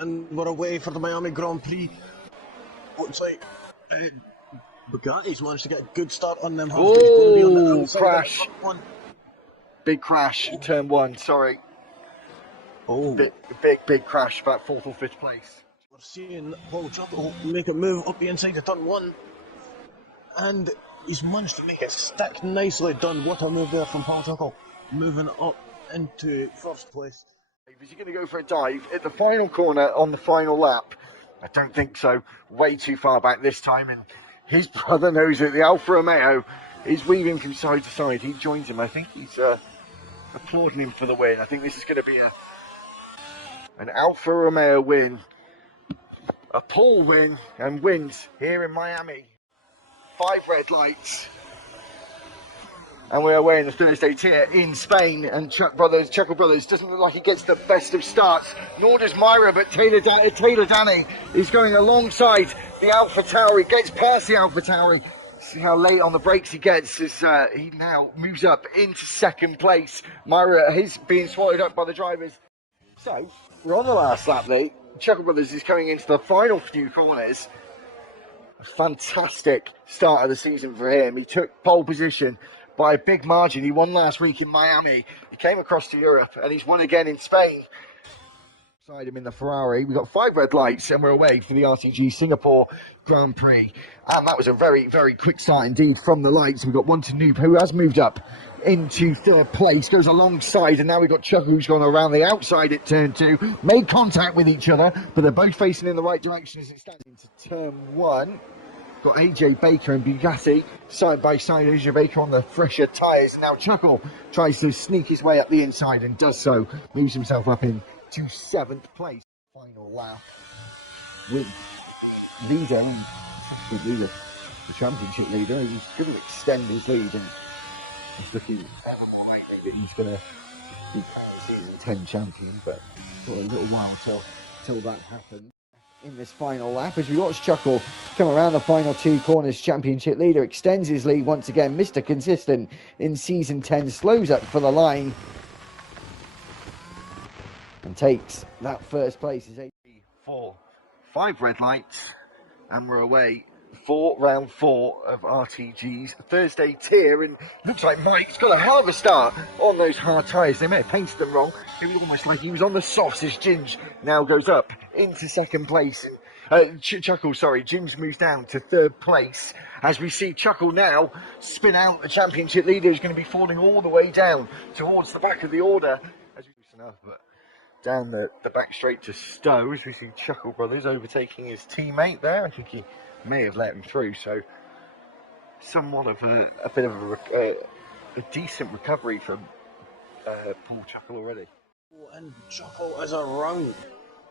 and we're away for the Miami Grand Prix. Looks like Bugatti's managed to get a good start on them. Oh, crash. Big crash in turn one, sorry. Oh. Big crash, about 4th or 5th place. We're seeing Paul Chuckle make a move up the inside of turn one. And he's managed to make it stick. Nicely done. What a move there from Paul Chuckle. Moving up into 1st place. Is he going to go for a dive at the final corner on the final lap? I don't think so. Way too far back this time, and his brother knows it. The Alfa Romeo is weaving from side to side. He joins him. I think he's applauding him for the win. I think this is going to be an Alfa Romeo win, a pole win, and wins here in Miami. 5 red lights. And we're away in the Thursday tier in Spain, and Chuckle Brothers doesn't look like he gets the best of starts, nor does Myra, but Taylor Danny is going alongside the Alpha Tauri, gets past the Alpha Tauri. See how late on the brakes he gets as he now moves up into 2nd place. Myra is being swallowed up by the drivers. So, we're on the last lap there. Chuckle Brothers is coming into the final few corners. A fantastic start of the season for him. He took pole position by a big margin. He won last week in Miami. He came across to Europe and he's won again in Spain. Beside him in the Ferrari, we've got 5 red lights and we're away for the RTG Singapore Grand Prix. And that was a very, very quick start indeed from the lights. We've got one to Noob, who has moved up into 3rd place, goes alongside, and now we've got Chuck, who's gone around the outside at turn 2, made contact with each other, but they're both facing in the right direction as it stands into turn 1. Got AJ Baker and Bugatti side by side. AJ Baker on the fresher tyres. Now Chuckle tries to sneak his way up the inside and does so. Moves himself up into 7th place. Final lap with leader, the championship leader. He's going to extend his lead, and it's looking ever more likely that he's going to be season 10 champion. But for a little while till that happens. In this final lap, as we watch Chuckle come around the final 2 corners, championship leader extends his lead once again. Mr. Consistent in season 10 slows up for the line and takes that 1st place. Is 5 red lights, and we're away for round 4 of RTG's Thursday tier, and looks like Mike's got a hell of a start on those hard tyres. They may have painted them wrong. It was almost like he was on the softs as Ginge now goes up into 2nd place. Chuckle, sorry, Ginge moves down to 3rd place as we see Chuckle now spin out. The championship leader is going to be falling all the way down towards the back of the order as we loosen up, but down the back straight to Stowe as we see Chuckle Brothers overtaking his teammate there. I think he may have let him through, so somewhat of a bit of a decent recovery from Paul Chuckle already. And Chuckle is around.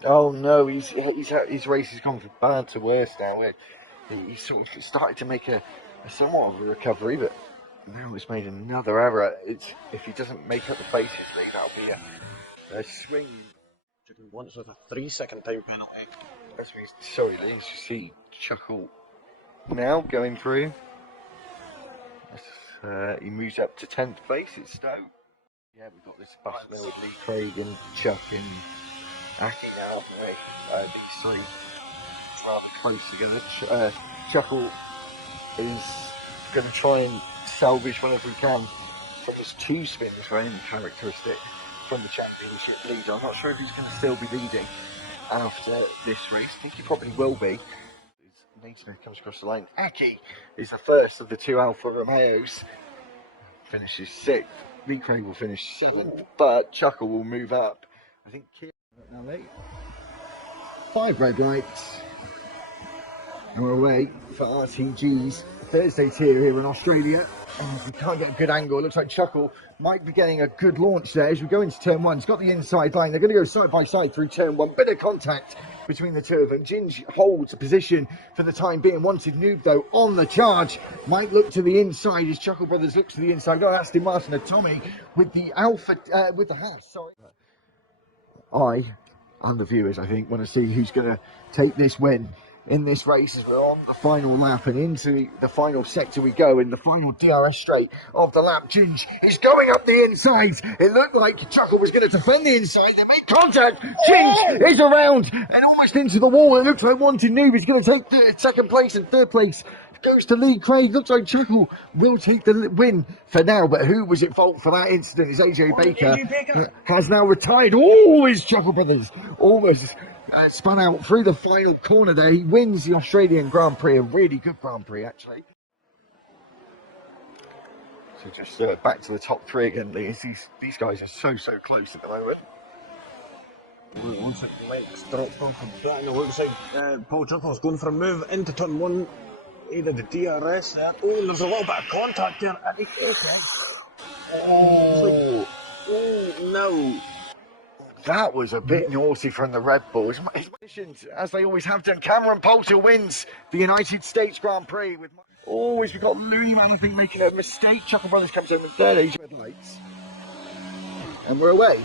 Oh no, his race has gone from bad to worse now. He's sort of started to make a somewhat of a recovery, but now he's made another error. If he doesn't make up the places lead, that'll be a swing. Once with a 3-second time penalty. That's me. Sorry, Lee. You see Chuckle now going through. He moves up to 10th place. It's Stowe. Yeah, we've got this battle with Lee Craig and Chuck and Aki now, haven't we? These 3 rather close together. Chuckle is going to try and salvage whenever he can from just 2 spins for any characteristic from the championship leader. I'm not sure if he's going to still be leading after this race. I think he probably will be. Nate Smith comes across the line. Aki is the first of the 2 Alfa Romeos. Finishes 6th. Lee Craig will finish 7th, but Chuckle will move up. I think Kieran now late. 5 red lights. And we're away for RTG's Thursday tier here in Australia. And we can't get a good angle. It looks like Chuckle might be getting a good launch there as we go into turn 1. He's got the inside line. They're going to go side by side through turn 1. Bit of contact between the 2 of them. Ginge holds a position for the time being. Wanted Noob, though, on the charge. Might look to the inside as Chuckle Brothers looks to the inside. Oh, Aston Martin and Tommy with the with the Haas. Sorry. I and the viewers, I think, want to see who's going to take this win in this race as we're on the final lap and into the final sector we go in the final DRS straight of the lap. Ginge is going up the inside. It looked like Chuckle was going to defend the inside. They made contact. Ginge is around and almost into the wall. It looks like Wanted Noob is going to take second place, and third place goes to Lee Craig. Looks like Chuckle will take the win for now, but who was at fault for that incident is AJ Baker. Has now retired. Oh, his Chuckle Brothers almost spun out through the final corner there. He wins the Australian Grand Prix, a really good Grand Prix actually. So just back to the top three again, Lee. These guys are so close at the moment. Looks like Mike's dropped off a bit, and it looks like Paul Chuckle's going for a move into turn one. Either the DRS there. Oh, there's a little bit of contact there. Oh, no. that was a bit naughty from the Red Bull. As they always have done, Cameron Poulter wins the United States Grand Prix. We've got Louis Man, I think, making a mistake. Chuckle Brothers comes in with third age red lights. And we're away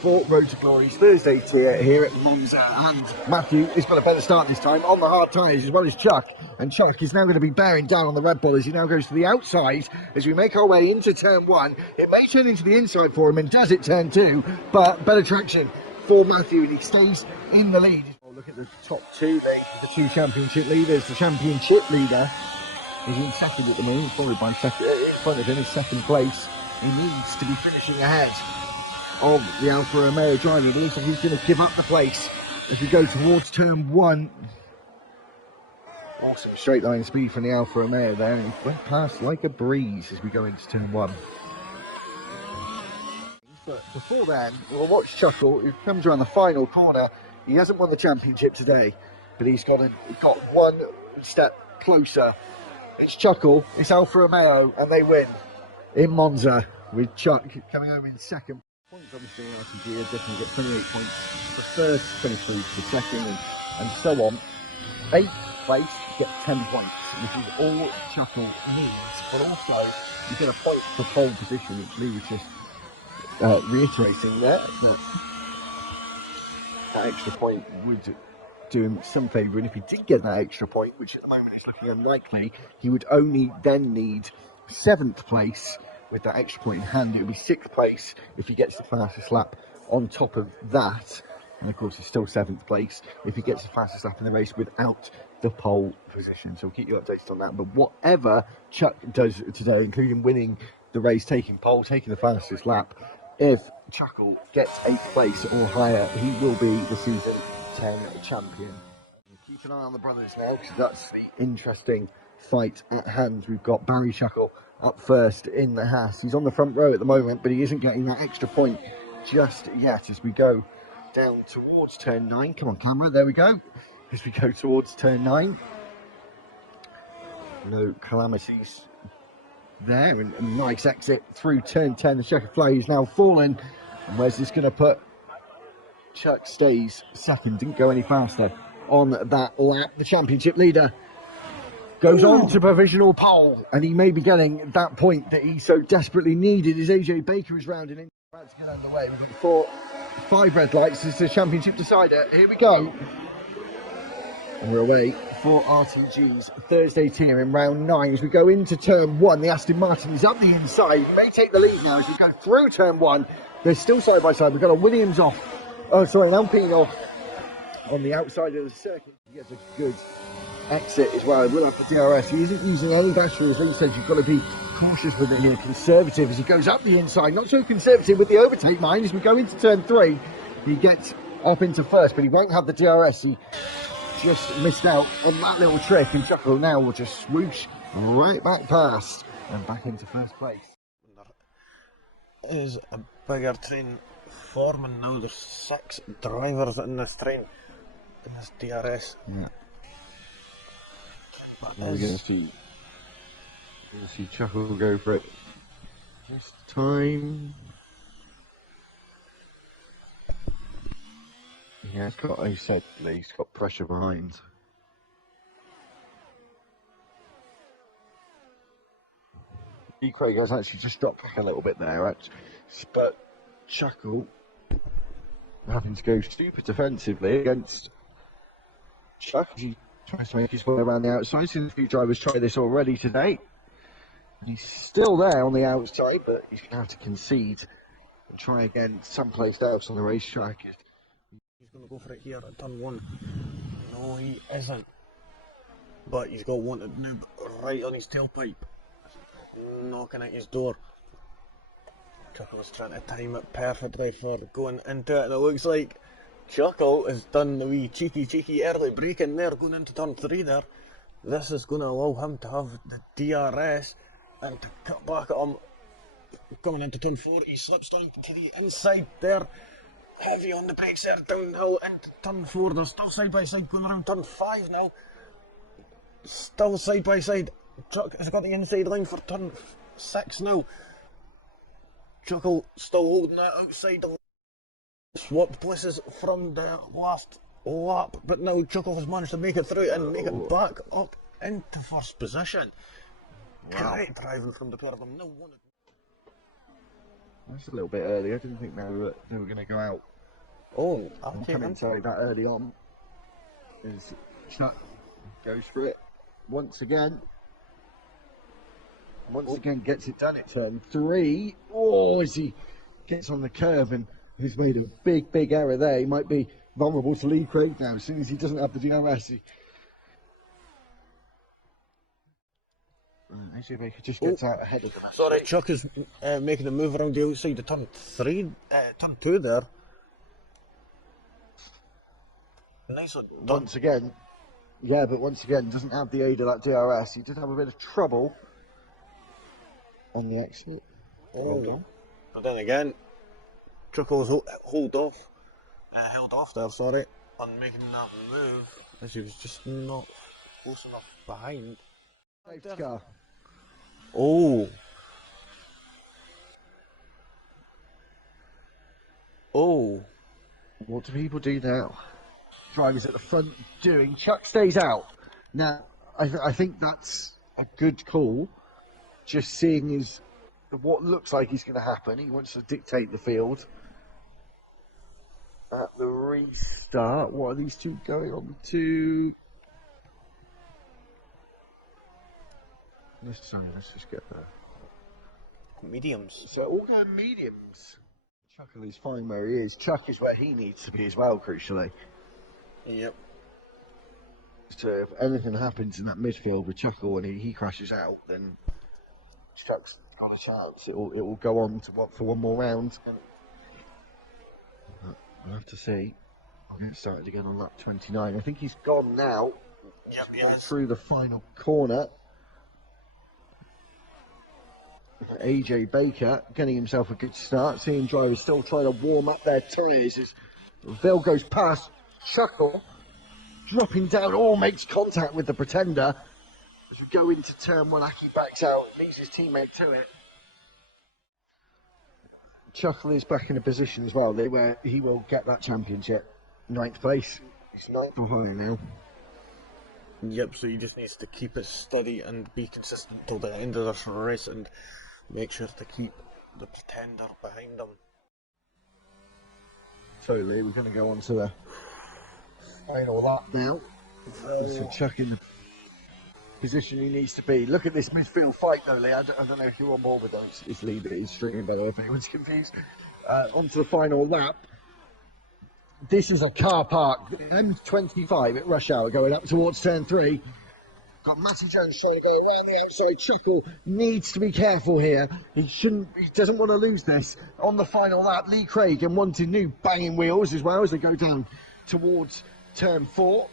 for Road to Glory's Thursday tier here at Monza. And Matthew has got a better start this time on the hard tyres as well as Chuck. And Chuck is now going to be bearing down on the Red Bull as he now goes to the outside as we make our way into turn one. It may turn into the inside for him, and does it turn two, but better traction for Matthew, and he stays in the lead. Look at the top two, the two championship leaders. The championship leader is in second at the moment, followed by second. In front of him is second place. He needs to be finishing ahead of the Alfa Romeo driver, but it looks like he's going to give up the place as we go towards turn one. Awesome straight line speed from the Alfa Romeo there, and he went past like a breeze as we go into turn one. But before then, we'll watch Chuckle, who comes around the final corner. He hasn't won the championship today, but he's got one step closer. It's Chuckle, it's Alfa Romeo, and they win in Monza with Chuck coming home in second. Points obviously in RTG are definitely get 28 points for first, 23 for second, and so on. 8th place, you get 10 points, which is all Chuckle needs, but also you get a point for pole position, which Lee was just reiterating there. That extra point would do him some favour, and if he did get that extra point, which at the moment is looking unlikely, he would only then need 7th place. With that extra point in hand, it would be 6th place if he gets the fastest lap on top of that. And of course, it's still 7th place if he gets the fastest lap in the race without the pole position. So we'll keep you updated on that. But whatever Chuck does today, including winning the race, taking pole, taking the fastest lap, if Chuckle gets 8th place or higher, he will be the season 10 champion. Keep an eye on the brothers now, because that's the interesting fight at hand. We've got Barry Chuckle up first in the Haas. He's on the front row at the moment, but he isn't getting that extra point just yet as we go down towards turn 9. Come on, camera, there we go. As we go towards turn 9. No calamities there, and a nice exit through turn 10. The checker flag is now fallen, and where's this going to put? Chuck stays second, didn't go any faster on that lap. The championship leader goes on to provisional pole, and he may be getting that point that he so desperately needed as AJ Baker is rounding in. About to get underway. We've got 5 red lights. This is the championship decider. Here we go. And we're away for RTG's Thursday tier in round 9 as we go into turn 1. The Aston Martin is up the inside. He may take the lead now as we go through turn 1. They're still side by side. We've got a Williams off. Oh, sorry, an Alpine off on the outside of the circuit. He gets a good exit as well. We'll have the DRS. He isn't using any battery, as Lee says. You've got to be cautious with it here, conservative as he goes up the inside. Not so conservative with the overtake, mind. As we go into turn 3, he gets up into first, but he won't have the DRS. He just missed out on that little trick, and Chuckle now will just swoosh right back past and back into first place. There is a bigger train forming now. There's 6 drivers in this train, in this DRS. Yeah. We're going to see Chuckle go for it this time. Yeah, it's got, as you said, he's got pressure behind. E. Craig has actually just dropped back a little bit there, but Chuckle having to go super defensively against Chuck. He Tries to make his way around the outside. Seen a few drivers try this already today. He's still there on the outside, but he's going to have to concede and try again someplace else on the racetrack. He's going to go for it here at turn 1. No, he isn't. But he's got wanted noob right on his tailpipe, knocking at his door. Chuckle is trying to time it perfectly for going into it, and it looks like Chuckle has done the wee cheeky early break in there, going into turn 3 there. This is going to allow him to have the DRS and to cut back at him. Coming into turn 4, he slips down to the inside there. Heavy on the brakes there, downhill into turn 4. They're still side by side going around turn 5 now. Still side by side. Chuck has got the inside line for turn 6 now. Chuckle still holding that outside. Swapped places from the last lap, but now Chuckle has managed to make it through and make it back up into first position. Wow. Great driving from the pair of them. No one. That's a little bit early. I didn't think they were going to go out. Oh, Come inside that early on. As Chuck goes for it once again. Once again gets it done at turn 3. Oh, as he gets on the curve and he's made a big error there. He might be vulnerable to Lee Craig now. As soon as he doesn't have the DRS, actually, they just gets out ahead of him. Sorry, Chuck is making a move around the outside of turn 2 there. Nice one. Once again, yeah, but once again, doesn't have the aid of that DRS. He did have a bit of trouble on the exit. Oh, but then again, Chuckle's held off there, sorry, on making that move, as he was just not close enough behind. Safety car. Oh. Oh. What do people do now? Drivers at the front doing. Chuck stays out. Now, I think that's a good call. Just seeing what looks like is going to happen. He wants to dictate the field. At the restart, what are these two going on to? Let's just get there. Mediums. So all their mediums. Chuckle is fine where he is. Chuck is where he needs to be as well, crucially. Yep. So if anything happens in that midfield with Chuckle and he crashes out, then Chuck's got a chance. It will go on to for one more round. We'll have to see. I'll get started again on lap 29. I think he's gone now. Yep, yes. Through the final corner. AJ Baker getting himself a good start. Seeing drivers still trying to warm up their tyres as Ville goes past Chuckle, dropping down, makes contact with the Pretender. As we go into turn 1, Aki backs out, leaves his teammate to it. Chuckle is back in a position as well where he will get that championship. 9th place. He's 9th or higher now. Yep, so he just needs to keep it steady and be consistent till the end of this race and make sure to keep the Pretender behind him. Totally, we're going to go on to the final lap now. So Chuck in the position he needs to be. Look at this midfield fight though, Lee. I don't know if you're on board with those. It's Lee that is stringing, by the way, if anyone's confused. On to the final lap. This is a car park. M25 at rush hour going up towards turn 3. Got Matty Jones trying to go around the outside. Chuckle needs to be careful here. He doesn't want to lose this. On the final lap, Lee Craig and Wanted Noob banging wheels as well as they go down towards turn 4.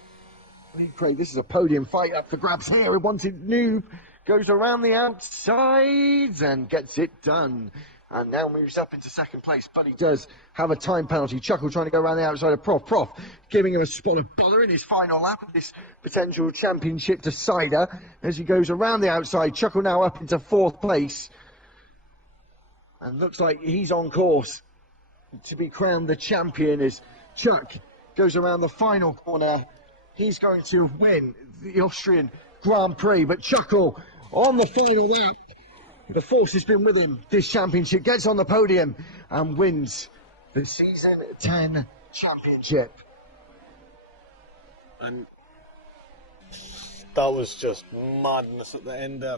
Lee Craig, this is a podium fight up for grabs here. Wanted Noob goes around the outsides and gets it done. And now moves up into second place, but he does have a time penalty. Chuckle trying to go around the outside of Prof, giving him a spot of bother in his final lap of this potential championship decider. As he goes around the outside, Chuckle now up into 4th place. And looks like he's on course to be crowned the champion as Chuck goes around the final corner. He's going to win the Austrian Grand Prix, but Chuckle on the final lap. The force has been with him. This championship gets on the podium and wins the Season 10 championship. And That was just madness at the end there.